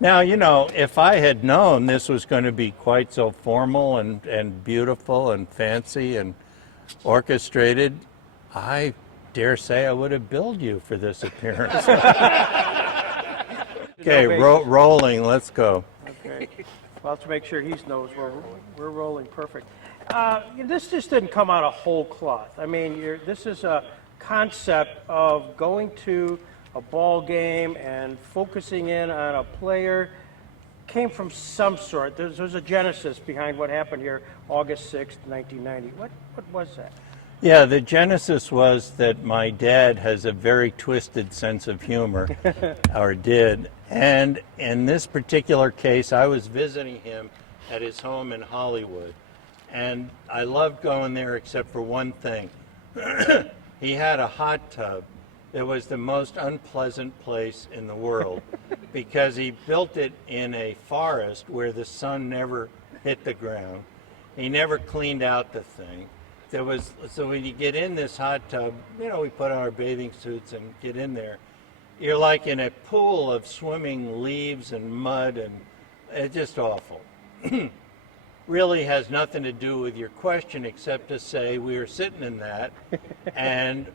Now, if I had known this was going to be quite so formal and beautiful and fancy and orchestrated, I dare say I would have billed you for this appearance. Okay, rolling, let's go. Okay. Well, to make sure he knows we're rolling perfect. This just didn't come out of whole cloth. I mean, this is a concept of going to a ball game and focusing in on a player. Came from some sort. There's a genesis behind what happened here August 6th, 1990. What was that? Yeah, the genesis was that my dad has a very twisted sense of humor, or did. And in this particular case, I was visiting him at his home in Hollywood. And I loved going there except for one thing. He had a hot tub. It was the most unpleasant place in the world because he built it in a forest where the sun never hit the ground. He never cleaned out the thing. So when you get in this hot tub, we put on our bathing suits and get in there. You're like in a pool of swimming leaves and mud, and it's just awful. Really has nothing to do with your question except to say we were sitting in that and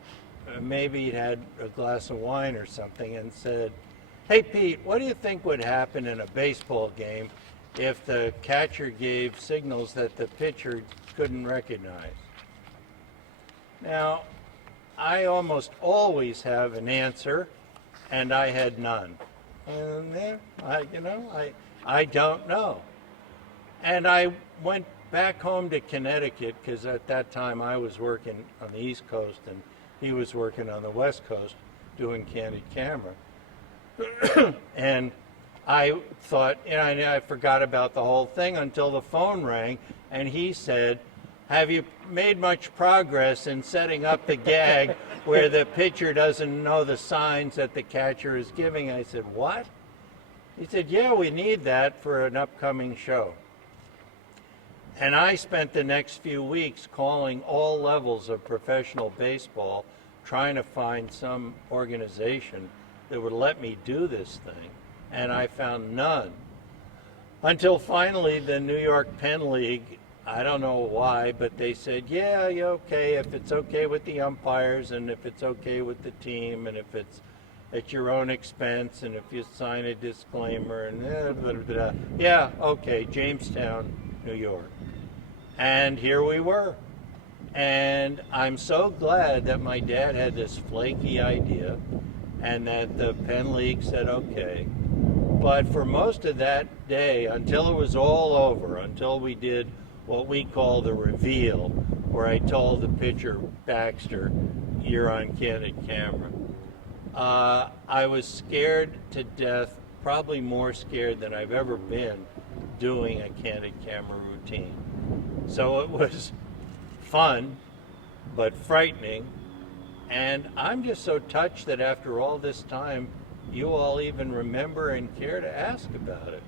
maybe he'd had a glass of wine or something and said, "Hey Pete, what do you think would happen in a baseball game if the catcher gave signals that the pitcher couldn't recognize?" Now, I almost always have an answer, and I had none. And I don't know. And I went back home to Connecticut because at that time I was working on the East Coast and he was working on the West Coast doing Candid Camera. And I thought, I forgot about the whole thing until the phone rang and he said, "Have you made much progress in setting up the gag where the pitcher doesn't know the signs that the catcher is giving?" I said, "What?" He said, "Yeah, we need that for an upcoming show." And I spent the next few weeks calling all levels of professional baseball, trying to find some organization that would let me do this thing, and I found none. Until finally the New York Penn League, I don't know why, but they said, "Yeah, you're okay, if it's okay with the umpires and if it's okay with the team and if it's at your own expense and if you sign a disclaimer and blah, blah, blah. Yeah, okay, Jamestown, New York." And here we were. And I'm so glad that my dad had this flaky idea and that the Penn League said okay. But for most of that day, until it was all over, until we did what we call the reveal, where I told the pitcher, Baxter, "You're on Candid Camera," I was scared to death, probably more scared than I've ever been doing a Candid Camera routine. So it was fun, but frightening. And I'm just so touched that after all this time, you all even remember and care to ask about it.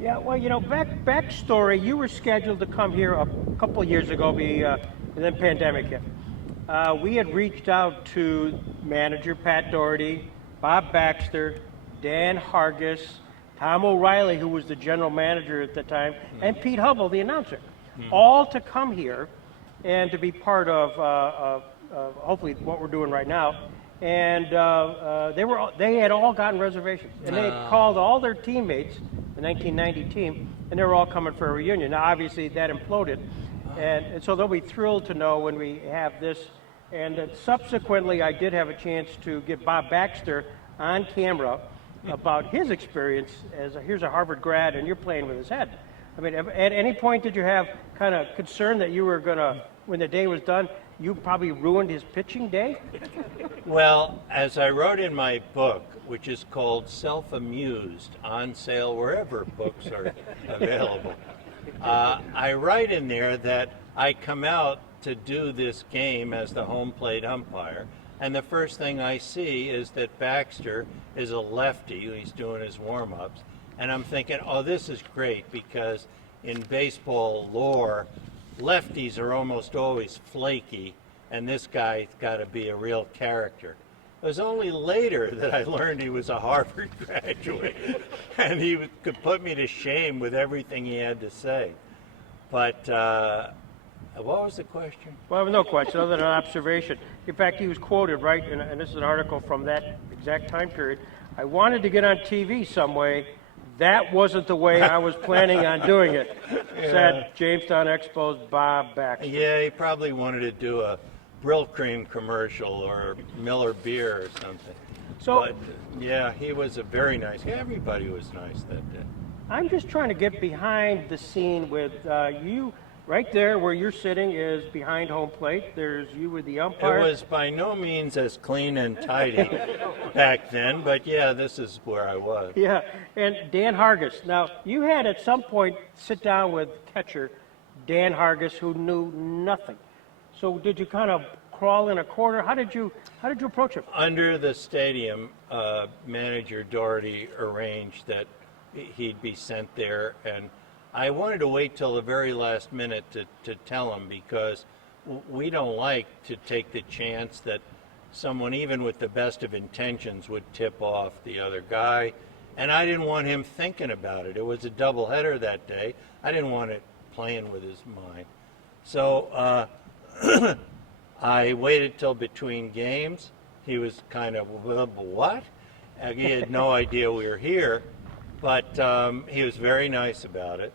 Yeah, well, backstory, you were scheduled to come here a couple of years ago, and then pandemic hit. We had reached out to manager Pat Doherty, Bob Baxter, Dan Hargis, Tom O'Reilly, who was the general manager at the time, and Pete Hubble, the announcer, all to come here and to be part of hopefully what we're doing right now. And they had all gotten reservations, and they had called all their teammates, the 1990 team, and they were all coming for a reunion. Now, obviously, that imploded, and so they'll be thrilled to know when we have this. And subsequently, I did have a chance to get Bob Baxter on camera about his experience here's a Harvard grad, and you're playing with his head. I mean, at any point did you have kind of concern that you were going to, when the day was done, you probably ruined his pitching day? Well, as I wrote in my book, which is called Self-Amused, on sale wherever books are available, I write in there that I come out to do this game as the home plate umpire, and the first thing I see is that Baxter is a lefty. He's doing his warm-ups, and I'm thinking, oh, this is great, because in baseball lore, lefties are almost always flaky, and this guy's got to be a real character. was only later that I learned he was a Harvard graduate, and he could put me to shame with everything he had to say. But what was the question? Well, no question, other than an observation. In fact, he was quoted, right, and this is an article from that exact time period. I wanted to get on TV some way. That wasn't the way I was planning on doing it, said Jamestown Expo's Bob Baxter. Yeah, he probably wanted to do a Brill Cream commercial or Miller beer or something. So, but yeah, he was a very nice guy. Everybody was nice that day. I'm just trying to get behind the scene with you. Right there where you're sitting is behind home plate. There's you with the umpire. It was by no means as clean and tidy back then, but yeah, this is where I was. Yeah, and Dan Hargis. Now, you had at some point sit down with catcher Dan Hargis, who knew nothing. So did you kind of crawl in a corner? How did you approach him? Under the stadium, manager Doherty arranged that he'd be sent there, and I wanted to wait till the very last minute to tell him, because we don't like to take the chance that someone, even with the best of intentions, would tip off the other guy. And I didn't want him thinking about it. It was a doubleheader that day. I didn't want it playing with his mind. So I waited till between games. He was kind of, well, what? He had no idea we were here, but he was very nice about it.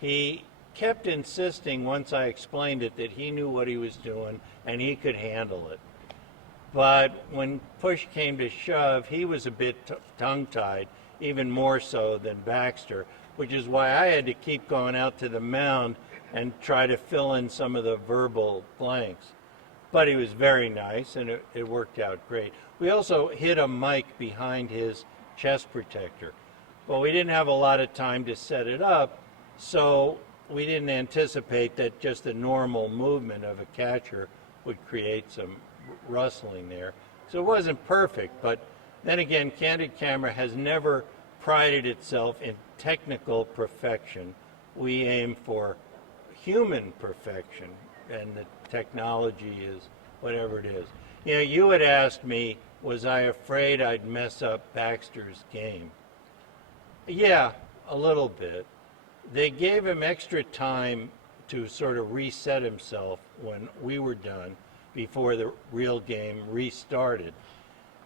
He kept insisting, once I explained it, that he knew what he was doing and he could handle it. But when push came to shove, he was a bit tongue-tied, even more so than Baxter, which is why I had to keep going out to the mound and try to fill in some of the verbal blanks. But he was very nice, and it worked out great. We also hid a mic behind his chest protector, but we didn't have a lot of time to set it up, so we didn't anticipate that just the normal movement of a catcher would create some rustling there. So it wasn't perfect, but then again, Candid Camera has never prided itself in technical perfection. We aim for human perfection, and the technology is whatever it is. You know, you had asked me, was I afraid I'd mess up Baxter's game? Yeah, a little bit. They gave him extra time to sort of reset himself when we were done, before the real game restarted.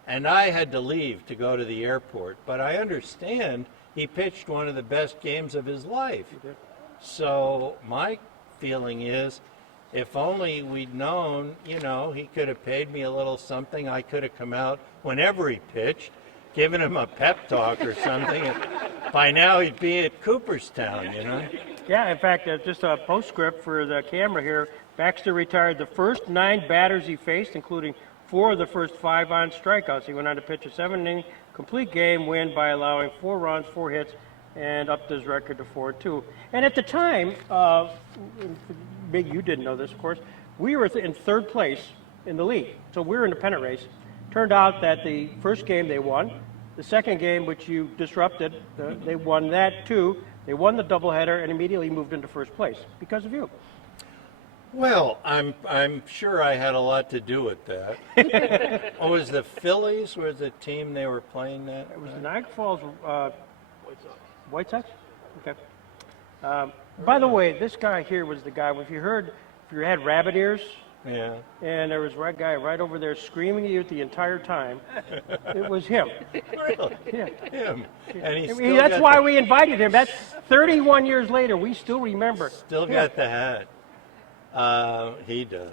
And I had to leave to go to the airport, but I understand he pitched one of the best games of his life. So my feeling is, if only we'd known, you know, he could have paid me a little something. I could have come out whenever he pitched, given him a pep talk or something. By now he'd be at Cooperstown, you know. Yeah, in fact, just a postscript for the camera here. Baxter retired the first 9 batters he faced, including 4 of the first 5 on strikeouts. He went on to pitch a 7-inning complete game win by allowing 4 runs, 4 hits, and upped his record to 4-2. And at the time, Big, you didn't know this, of course, we were in 3rd place in the league. So we were in the pennant race. Turned out that the first game they won. The second game, which you disrupted, they won that too. They won the doubleheader and immediately moved into first place because of you. Well, I'm sure I had a lot to do with that. Oh, was the Phillies was the team they were playing that? It was the Niagara Falls White Sox? Okay. By the way, this guy here was the guy, if you had rabbit ears, Yeah. and there was a guy right over there screaming at you the entire time, it was him. Really? Yeah. Him. And he I mean, still that's got why we invited him. That's 31 years later. We still remember. Still him. got the hat. He does.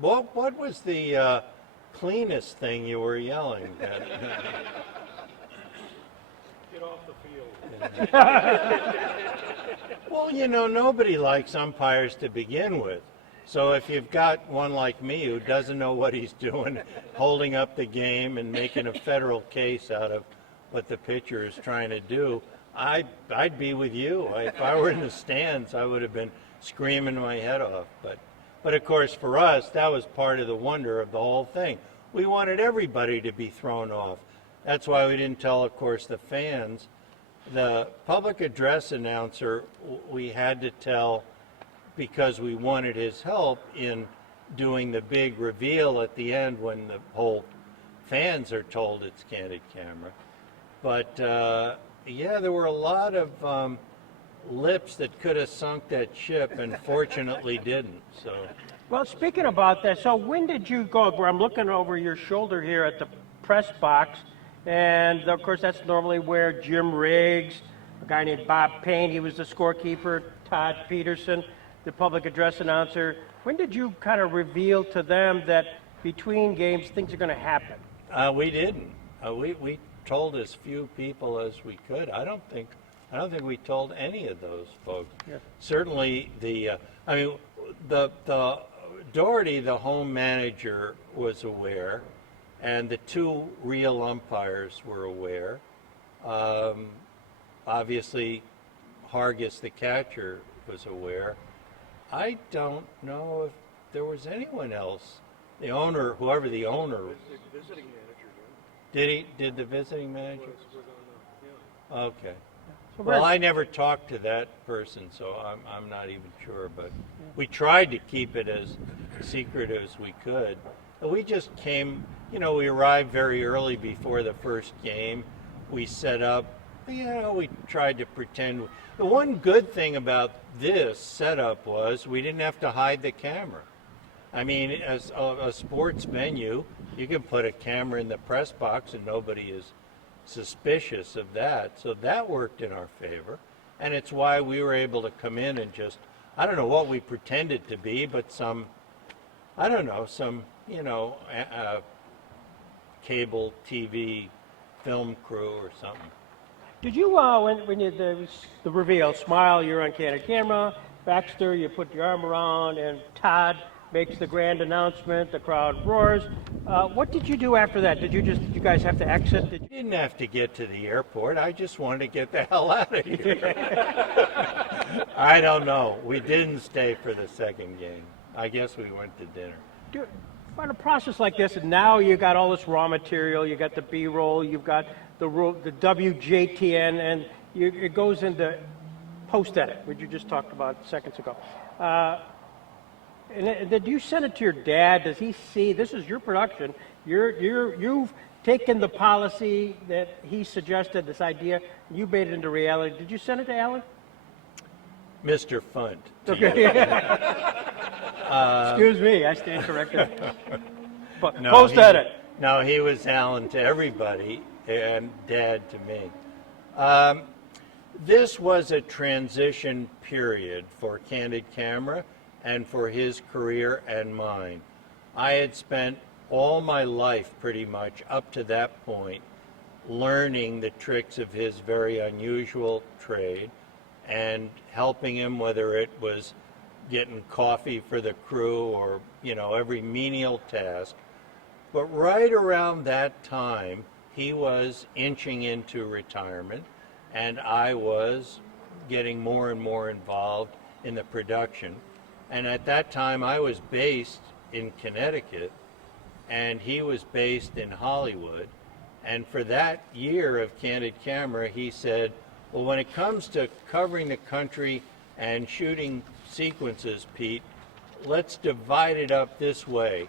What was the cleanest thing you were yelling at? Get off the field. Well, you know, nobody likes umpires to begin with. So if you've got one like me who doesn't know what he's doing, holding up the game and making a federal case out of what the pitcher is trying to do, I'd be with you. If I were in the stands, I would have been screaming my head off. But of course, for us, that was part of the wonder of the whole thing. We wanted everybody to be thrown off. That's why we didn't tell, of course, the fans. The public address announcer, we had to tell because we wanted his help in doing the big reveal at the end when the whole fans are told it's Candid Camera. But yeah, there were a lot of lips that could have sunk that ship, and fortunately didn't. So. Well, speaking about that, so when did you go? I'm looking over your shoulder here at the press box, and of course that's normally where Jim Riggs, a guy named Bob Payne, he was the scorekeeper, Todd Peterson, the public address announcer. When did you kind of reveal to them that between games things are going to happen? We didn't. We told as few people as we could. I don't think we told any of those folks. Yeah. Certainly the Doherty, the home manager, was aware, and the two real umpires were aware. Obviously, Hargis, the catcher, was aware. I don't know if there was anyone else. The owner, whoever the owner was. The visiting manager Did the visiting manager? was on the, Okay. So Well, where- I never talked to that person, so I'm not even sure. But we tried to keep it as secret as we could. And we just came, we arrived very early before the first game. We set up, we tried to pretend. The one good thing about this setup was we didn't have to hide the camera. I mean, as a sports venue, you can put a camera in the press box and nobody is suspicious of that. So that worked in our favor. And it's why we were able to come in and just, I don't know what we pretended to be, but some cable TV film crew or something. Did you, when you the reveal, smile, you're on Candid Camera, Baxter, you put your arm around, and Todd makes the grand announcement, the crowd roars. What did you do after that? Did you guys have to exit? We didn't have to get to the airport. I just wanted to get the hell out of here. I don't know. We didn't stay for the second game. I guess we went to dinner. On a process like this, and now you got all this raw material, you got the B-roll, you've got the WJTN, and it goes into post-edit, which you just talked about seconds ago. And did you send it to your dad? Does he see this is your production? You've taken the policy that he suggested, this idea, you made it into reality. Did you send it to Alan? Mr. Funt. Okay. Excuse me, I stand corrected. But No, post-edit. No, he was Alan to everybody and Dad to me. This was a transition period for Candid Camera and for his career and mine. I had spent all my life pretty much up to that point learning the tricks of his very unusual trade and helping him, whether it was getting coffee for the crew or, every menial task. But right around that time, he was inching into retirement, and I was getting more and more involved in the production. And at that time, I was based in Connecticut, and he was based in Hollywood. And for that year of Candid Camera, he said, well, when it comes to covering the country and shooting sequences, Pete, let's divide it up this way.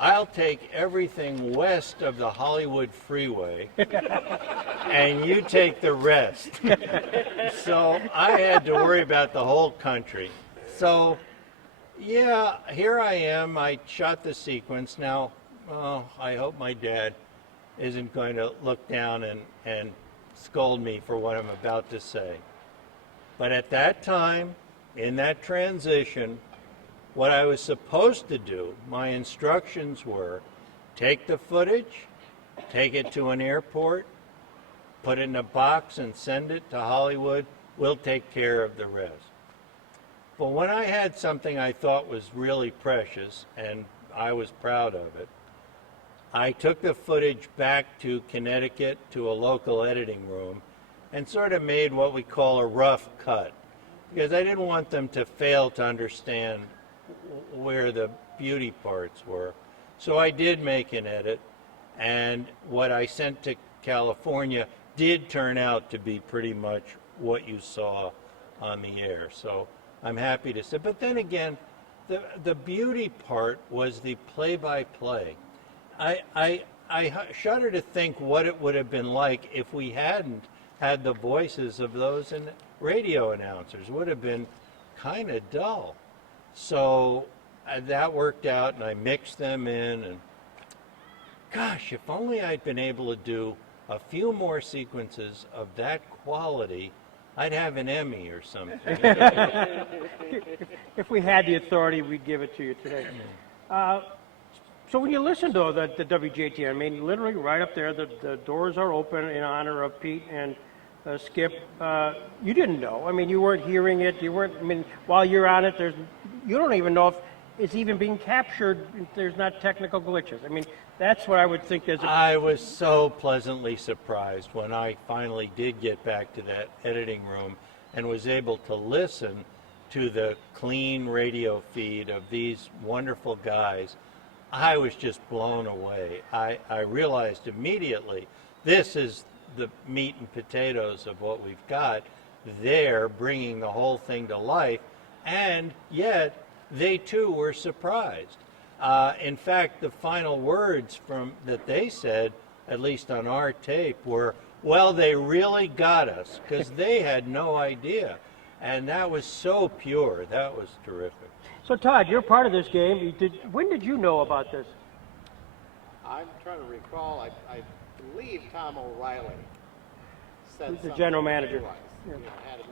I'll take everything west of the Hollywood freeway, and you take the rest. So I had to worry about the whole country. So, yeah, here I am. I shot the sequence. Now, I hope my dad isn't going to look down and scold me for what I'm about to say. But at that time, in that transition, what I was supposed to do, my instructions were, take the footage, take it to an airport, put it in a box and send it to Hollywood. We'll take care of the rest. But when I had something I thought was really precious, and I was proud of it, I took the footage back to Connecticut to a local editing room and sort of made what we call a rough cut, because I didn't want them to fail to understand where the beauty parts were. So I did make an edit, and what I sent to California did turn out to be pretty much what you saw on the air. So I'm happy to say. But then again, the beauty part was the play-by-play. I shudder to think what it would have been like if we hadn't had the voices of those radio announcers. It would have been kind of dull. So that worked out, and I mixed them in, and gosh, if only I'd been able to do a few more sequences of that quality, I'd have an Emmy or something. If we had the authority, we'd give it to you today. So when you listen to the WJT, I mean, literally right up there, the doors are open in honor of Pete and Skip. You didn't know. I mean, you weren't hearing it. You weren't. I mean, while you're on it, you don't even know if it's even being captured. There's not technical glitches. I mean, that's what I would think. I was so pleasantly surprised when I finally did get back to that editing room and was able to listen to the clean radio feed of these wonderful guys. I was just blown away. I realized immediately this is the meat and potatoes of what we've got. They're bringing the whole thing to life, and yet they too were surprised. In fact, the final words that they said, at least on our tape, were, well, they really got us, because they had no idea. And that was so pure. That was terrific. So, Todd, you're part of this game. When did you know about this? I'm trying to recall. I believe Tom O'Reilly said Who's the something general manager? to us, had to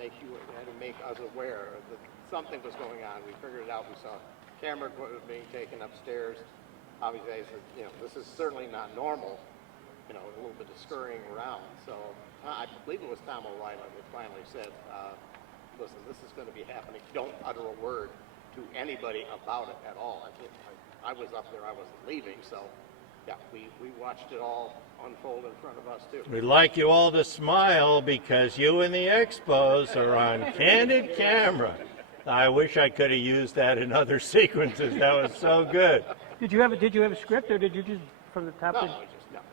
make us aware that something was going on. We figured it out. We saw camera equipment being taken upstairs. Obviously, I said, this is certainly not normal. A little bit of scurrying around. So I believe it was Tom O'Reilly that finally said, listen, this is going to be happening. Don't utter a word to anybody about it at all. I was up there. I wasn't leaving. So, yeah, we watched it all unfold in front of us, too. We'd like you all to smile because you and the Expos are on candid camera. I wish I could have used that in other sequences. That was so good. Did you have a script, or did you just from the top? No,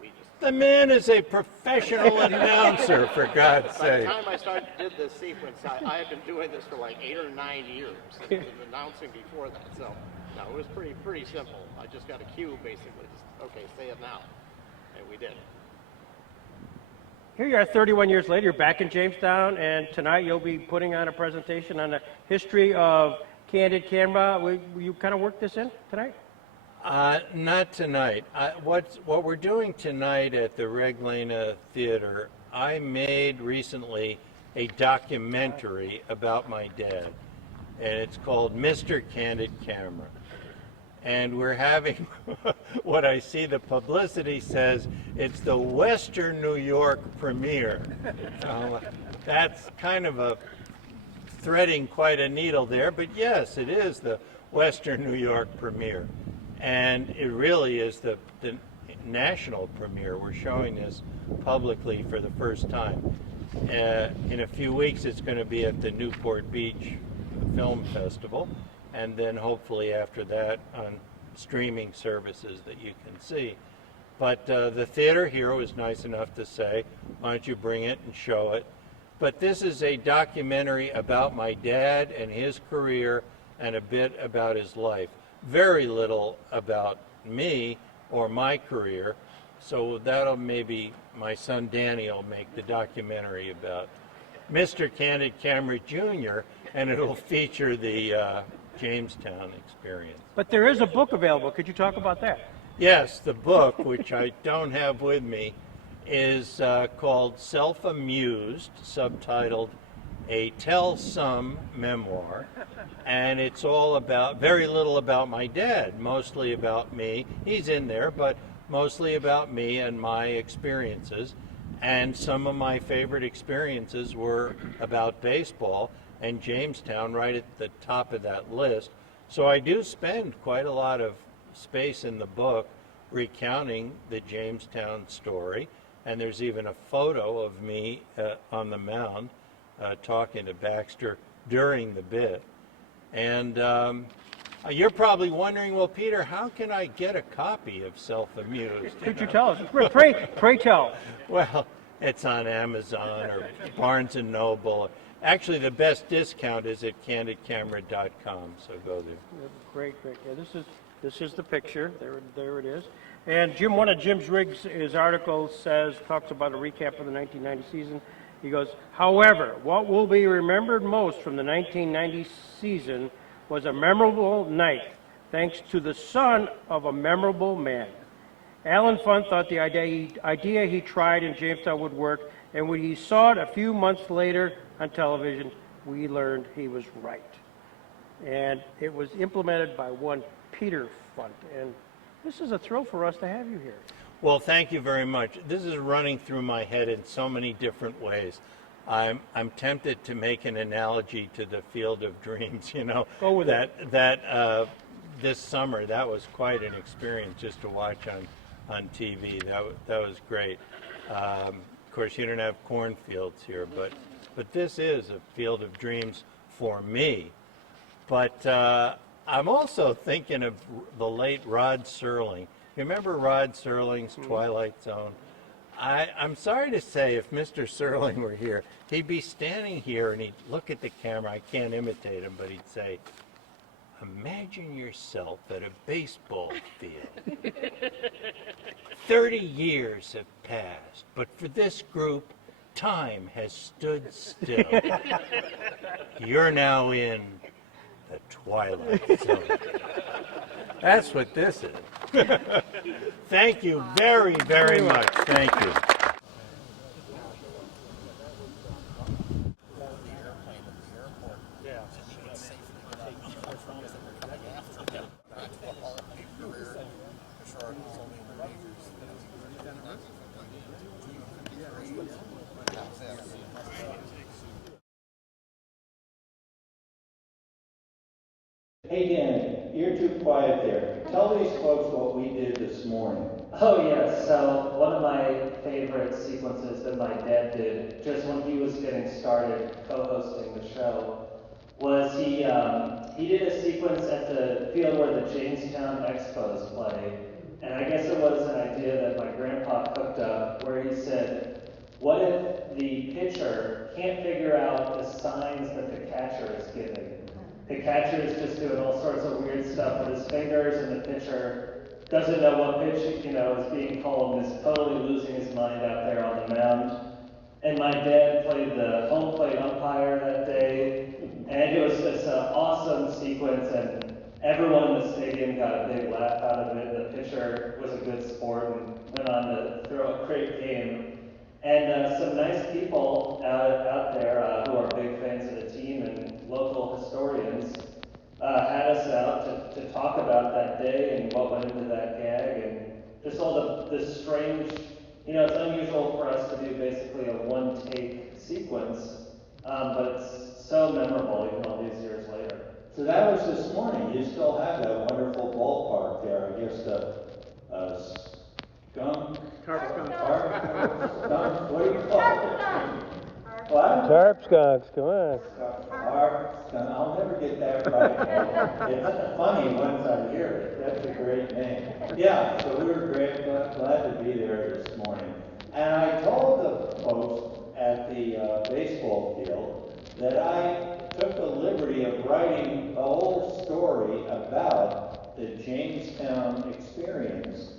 we just. The man is a professional announcer, for God's By the sake. time I did this sequence, I had been doing this for like 8 or 9 years, and been announcing before that. So, no, it was pretty simple. I just got a cue, basically. Just, okay, say it now, and we did. Here you are 31 years later, you're back in Jamestown, and tonight you'll be putting on a presentation on the history of candid camera. Will you kind of work this in tonight? Not tonight. What we're doing tonight at the Reglina Theater, I made recently a documentary about my dad, and it's called Mr. Candid Camera. And we're having what I see the publicity says, it's the Western New York premiere. That's kind of threading quite a needle there, but yes, it is the Western New York premiere. And it really is the national premiere. We're showing this publicly for the first time. In a few weeks, it's going to be at the Newport Beach Film Festival, and then hopefully after that on streaming services that you can see. But the theater here was nice enough to say, why don't you bring it and show it? But this is a documentary about my dad and his career and a bit about his life. Very little about me or my career, so that'll maybe my son Danny will make the documentary about Mr. Candid Camera Jr., and it'll feature the Jamestown experience. But there is a book available. Could you talk about that? Yes, the book, which I don't have with me, is called Self-Amused, subtitled A Tell Some Memoir, and it's all about, very little about my dad, mostly about me. He's in there, but mostly about me and my experiences. And some of my favorite experiences were about baseball, and Jamestown right at the top of that list. So I do spend quite a lot of space in the book recounting the Jamestown story, and there's even a photo of me on the mound talking to Baxter during the bit. And you're probably wondering, well, Peter, how can I get a copy of Self-Amused? Could you tell us? Pray tell. Well, it's on Amazon or Barnes & Noble. Actually, the best discount is at candidcamera.com, so go there. Great. Yeah, this is the picture. There it is. And Jim, one of Jim's Riggs, his article talks about a recap of the 1990 season. He goes, however, what will be remembered most from the 1990 season was a memorable night, thanks to the son of a memorable man. Alan Funt thought the idea he tried in Jamestown would work, and when he saw it a few months later on television, we learned he was right. And it was implemented by one Peter Funt. And this is a thrill for us to have you here. Well, thank you very much. This is running through my head in so many different ways. I'm tempted to make an analogy to the Field of Dreams. You know, go with that. This summer, that was quite an experience just to watch on TV. That was great. Of course, you don't have cornfields here, but this is a Field of Dreams for me. But I'm also thinking of the late Rod Serling. You remember Rod Serling's Twilight Zone? I'm sorry to say, if Mr. Serling were here, he'd be standing here and he'd look at the camera. I can't imitate him, but he'd say, imagine yourself at a baseball field. 30 years have passed, but for this group, time has stood still. You're now in the Twilight Zone. That's what this is. Thank you very, very much. Thank you. Hey Dan, you're too quiet there. Tell these folks what we did this morning. Oh yes, so one of my favorite sequences that my dad did just when he was getting started co-hosting the show was he did a sequence at the field where the Jamestown Expos play, and I guess it was an idea that my grandpa cooked up where he said, what if the pitcher can't figure out the signs that the catcher is giving? The catcher is just doing all sorts of weird stuff with his fingers, and the pitcher doesn't know what pitch, is being called, and is totally losing his mind out there on the mound. And my dad played the home plate umpire that day, and it was this awesome sequence, and everyone in the stadium got a big laugh out of it. The pitcher was a good sport and went on to throw a great game. And some nice people out there who are big fans of the team and local historians had us out to talk about that day and what went into that gag and just all the strange, it's unusual for us to do basically a one-take sequence, but it's so memorable even all these years later. So that was this morning. You still have that wonderful ballpark there. I guess the skunk? Skunk? What do you call it? What? Tarp skunks, come on. Tarp skunk. I'll never get that right. It's funny once I hear it. That's a great name. Yeah, so we were glad to be there this morning. And I told the folks at the baseball field that I took the liberty of writing a whole story about the Jamestown experience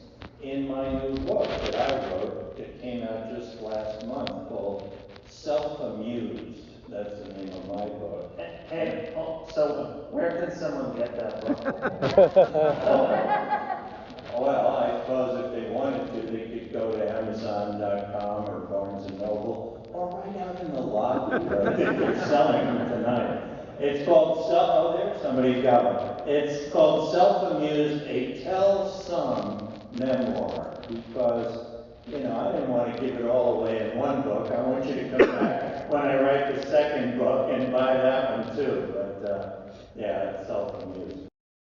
in my new book that I wrote that came out just last month called Self-Amused. That's the name of my book. Hey, so where can someone get that book? Well, I suppose if they wanted to, they could go to Amazon.com or Barnes & Noble or right out in the lobby. But I think they're selling them tonight. It's called there's somebody's got one. It's called Self-Amused, a tell-some memoir, because I didn't want to give it all away in one book. I want you to come back when I write the second book and buy that one too. But yeah, it's Self-Amused.